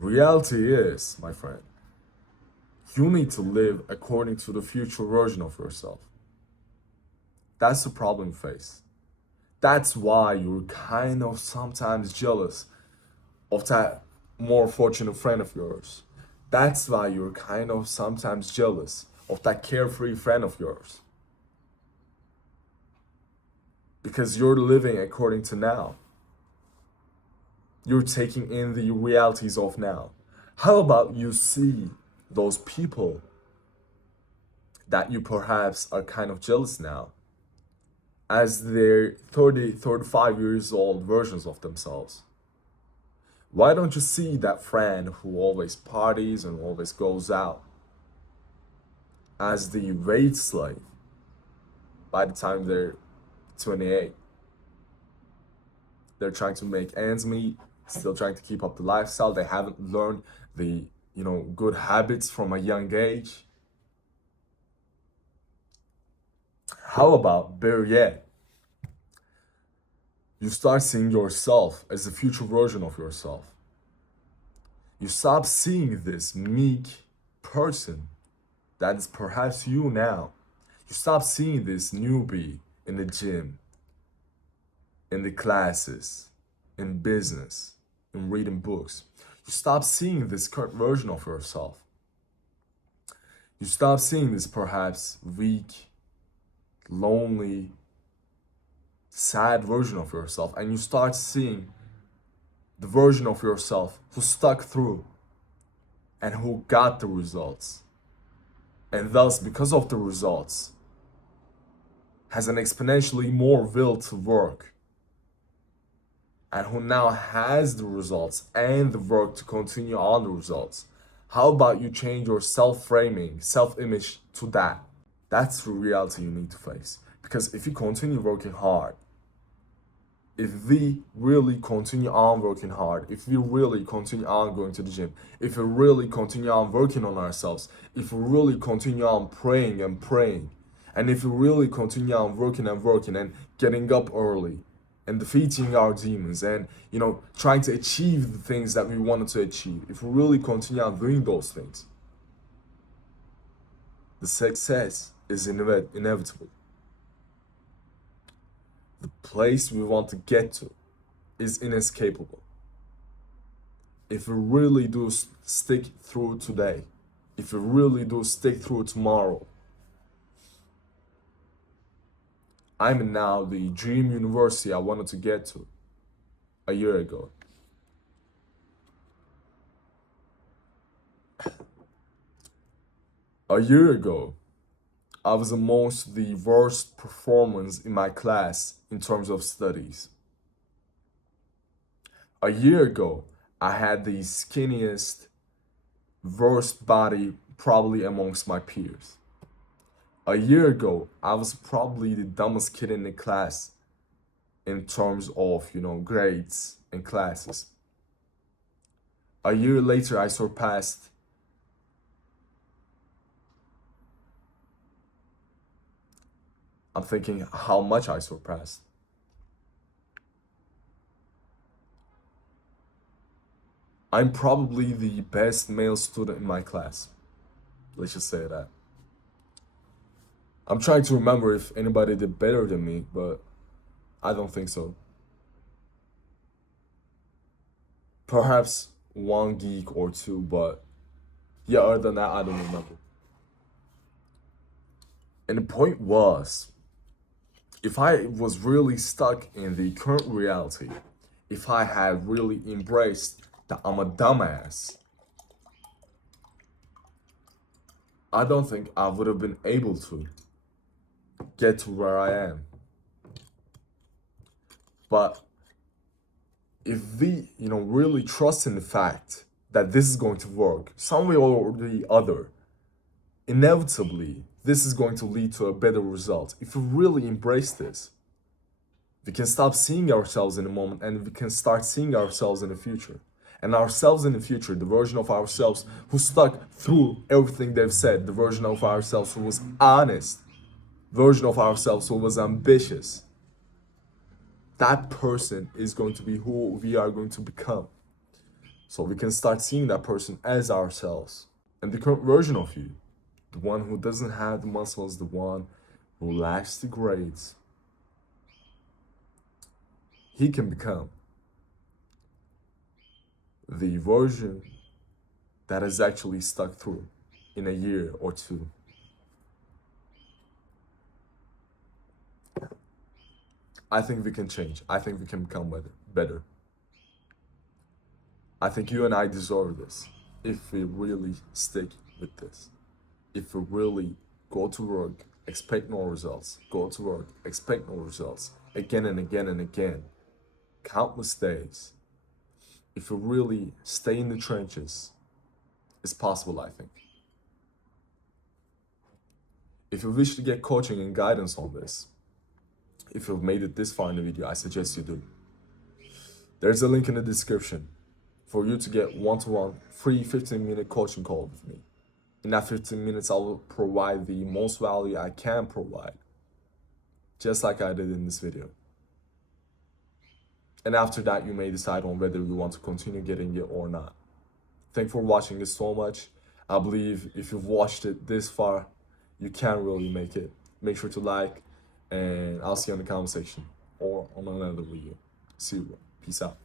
Reality is, my friend, you need to live according to the future version of yourself. That's the problem you face. That's why you're kind of sometimes jealous of that more fortunate friend of yours. That's why you're kind of sometimes jealous of that carefree friend of yours. Because you're living according to now. You're taking in the realities of now. How about you see those people that you perhaps are kind of jealous now as their 30, 35 years old versions of themselves? Why don't you see that friend who always parties and always goes out as the wage slave by the time they're 28? They're trying to make ends meet, still trying to keep up the lifestyle. They haven't learned the, good habits from a young age. How about, better yet, you start seeing yourself as the future version of yourself. You stop seeing this meek person that is perhaps you now. You stop seeing this newbie in the gym, in the classes, in business, in reading books. You stop seeing this current version of yourself. You stop seeing this perhaps weak, lonely, sad version of yourself, and you start seeing the version of yourself who stuck through and who got the results. And thus, because of the results, has an exponentially more will to work, and who now has the results and the work to continue on the results. How about you change your self-framing, self-image to that? That's the reality you need to face. Because if you continue working hard, if we really continue on working hard, if we really continue on going to the gym, if we really continue on working on ourselves, if we really continue on praying and praying, and if we really continue on working and getting up early and defeating our demons and trying to achieve the things that we wanted to achieve, if we really continue on doing those things, the success is inevitable. The place we want to get to is inescapable. If we really do stick through today, if we really do stick through tomorrow, I'm in now the dream university I wanted to get to a year ago. A year ago, I was amongst the worst performers in my class in terms of studies. A year ago, I had the skinniest, worst body probably amongst my peers. A year ago, I was probably the dumbest kid in the class in terms of, grades and classes. A year later, I surpassed I'm thinking how much I surpassed. I'm probably the best male student in my class. Let's just say that. I'm trying to remember if anybody did better than me, but I don't think so. Perhaps one geek or two, but yeah, other than that, I don't remember. And the point was, if I was really stuck in the current reality, if I had really embraced that I'm a dumbass, I don't think I would have been able to get to where I am. But if we, really trust in the fact that this is going to work, some way or the other, inevitably, this is going to lead to a better result. If we really embrace this, we can stop seeing ourselves in the moment and we can start seeing ourselves in the future. And ourselves in the future, the version of ourselves who stuck through everything they've said, the version of ourselves who was honest, version of ourselves who was ambitious, that person is going to be who we are going to become. So we can start seeing that person as ourselves. And the current version of you, the one who doesn't have the muscles, the one who lacks the grades, he can become the version that is actually stuck through in a year or two. I think we can change. I think we can become better. I think you and I deserve this if we really stick with this. If we really go to work, expect no results, go to work, expect no results, again and again and again, countless days. If we really stay in the trenches, it's possible, I think. If you wish to get coaching and guidance on this, if you've made it this far in the video, I suggest you do. There's a link in the description for you to get one-to-one free 15-minute coaching call with me. In that 15 minutes, I will provide the most value I can provide, just like I did in this video. And after that, you may decide on whether you want to continue getting it or not. Thank you for watching it so much. I believe if you've watched it this far, you can really make it. Make sure to like, and I'll see you in the comment section or on another video. See you. Peace out.